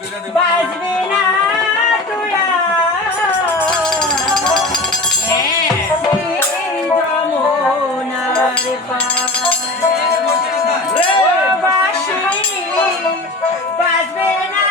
বাজবে না তুয়া যমুনার পারে বাঁশি বাজবে না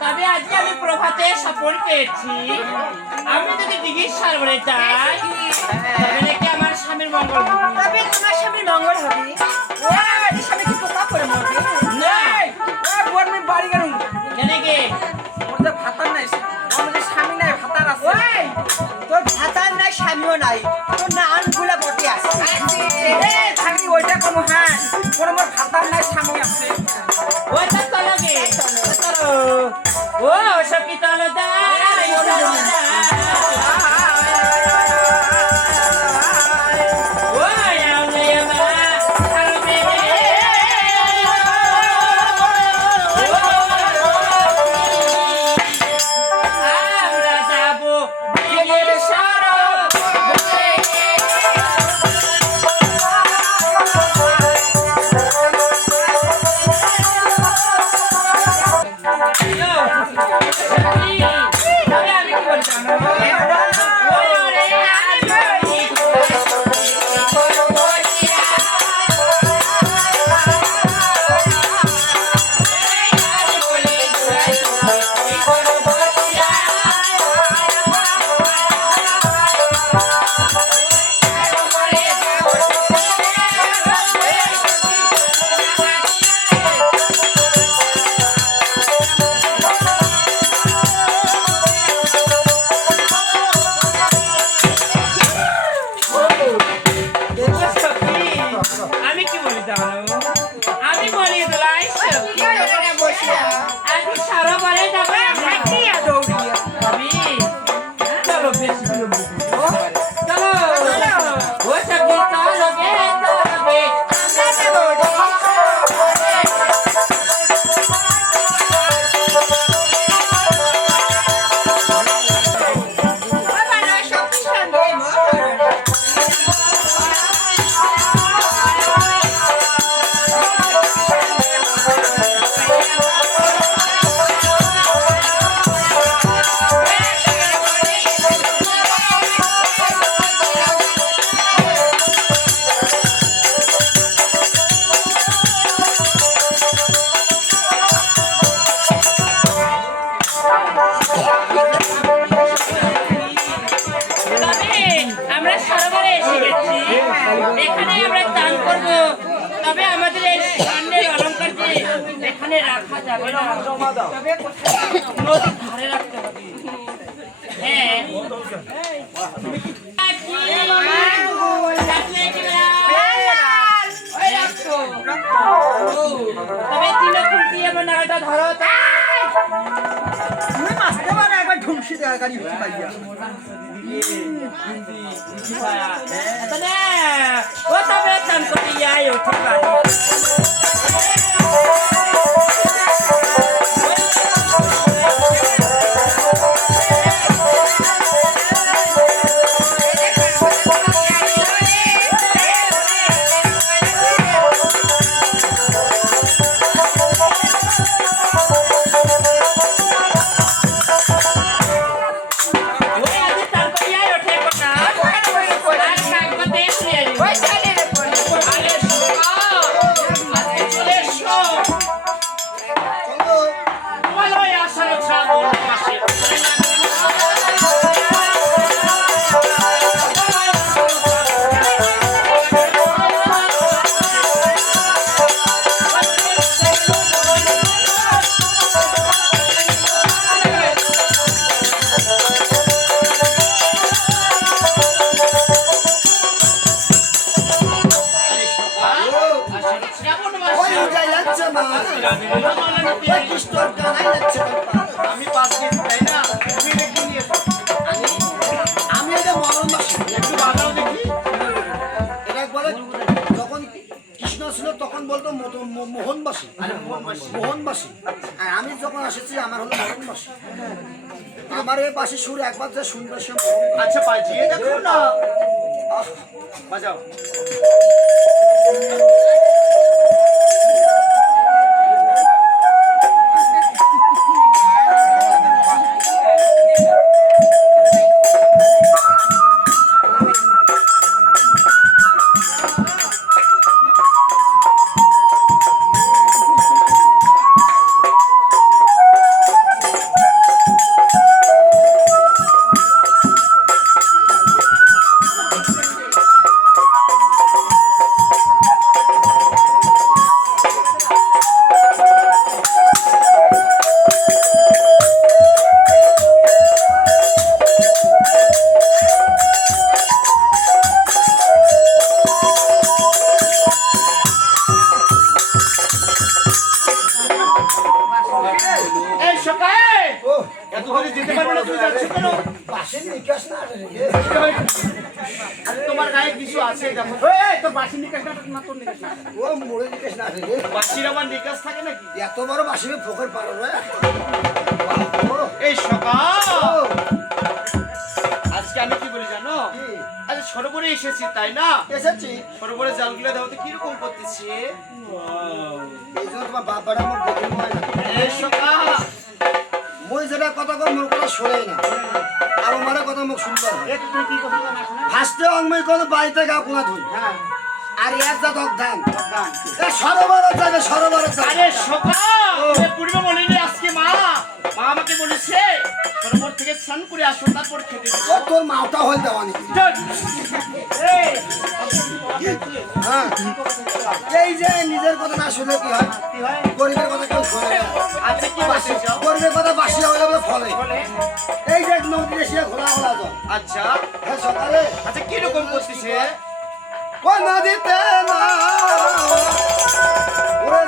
তবে আজকে আমি প্রভাতে সফল পেয়েছি। আমি যদি চিকিৎসার বলে যাই নাকি আমার স্বামীর মঙ্গল হবে। তবে তোমার স্বামীর মঙ্গল হবে। স্বামী কি পোকা করে মরবে না? বাড়ি গেল কেন গে ভাতার নাই, আমাদের স্বামী নাই, ভাতার আছে। তোর ভাতার নাই, স্বামীও নাই, তোর না আনগুলা বটে আছে থাকবি ওইটা কোনো। হ্যাঁ কোনো মোর ভাতার নাই, স্বামী আছে। ওইটা চলো গে চলো। ও সখী চলো ধারে রাখতে হবে। হ্যাঁ তবে তিলকুল দিয়ে নাগাটা ধরো। তুমি মাসতে পারো একবার ঢুমসি দেওয়ার গাড়ি হচ্ছে ভাইয়া। ও তবে চান করে যাই ওঠে গাড়ি। আমি 5 কেজি তাই না তুমি দেখি নিয়ে আমি এটা মরণবাসী। একটু বাজাও দেখি। এটা বলে যখন কৃষ্ণ ছিল তখন বলতো মোহনবাসী, মোহনবাসী। আর আমি যখন এসেছি আমার হলো মরণবাসী। আমার এই বাসি সুর একবার যে শুনবে সে মরণ। আচ্ছা বাজিয়ে দেখো না। বাজাও। এই সকাল ও এত করে যেতে পারবে না তুই যাচ্ছ কেন? বাসের নিকাশ না রে। আরে তোমার গায়ে কিছু আছে দেখো। এই তোর বাসি নিকাশ না তোর নিকাশ না। ও মোড়ে নিকাশ না রে। বাসির আমার নিকাশ থাকে নাকি? এত বড় বাসি ফোকের পারো রে। এই সকাল ও আজকে আমি কি বলি জানো? কি? আজ সরোবরে এসেছি তাই না? এসেছি সরোবরে জালগুলো দাও তো কিরকম করতেছি। এই জন্য তোমার বাবারা আমার দেখে মনে হয় না। এই সকাল মই যেটা কথা কম মোর কথা শোনেই না। আর আমার কথা মুখ সুন্দর হয়। এ তুই কি কথা জানাস না? ফার্স্টে অঙ্গময় কোনো বাড়িতে গা কোনা ধুই। হ্যাঁ আর এক জাত ধান গান। এ সরোবরে যাবে সরোবরে যাবে। আরে সকাল এ পূর্বে বলিনি আজকে মা আমাকে বলেছে সরোবর থেকে স্নান করে আসো তারপর খেতে দিবো। ও তোর মাওটা হল দেওয়ানি। এই হ্যাঁ এই যে নিজের কথা না শুনে কি হয়? কি হয়? গরিবের কথা কেউ শোনে না। আচ্ছা কি বাসে যাও? গরিবের কথা বাসিয়া হলে বলে ফলে। এই যে নদী এসে ঘোলা ঘোলা জল। আচ্ছা হ্যাঁ সকালে আচ্ছা কিরকম করতেছে? ও নদীতে না ওরে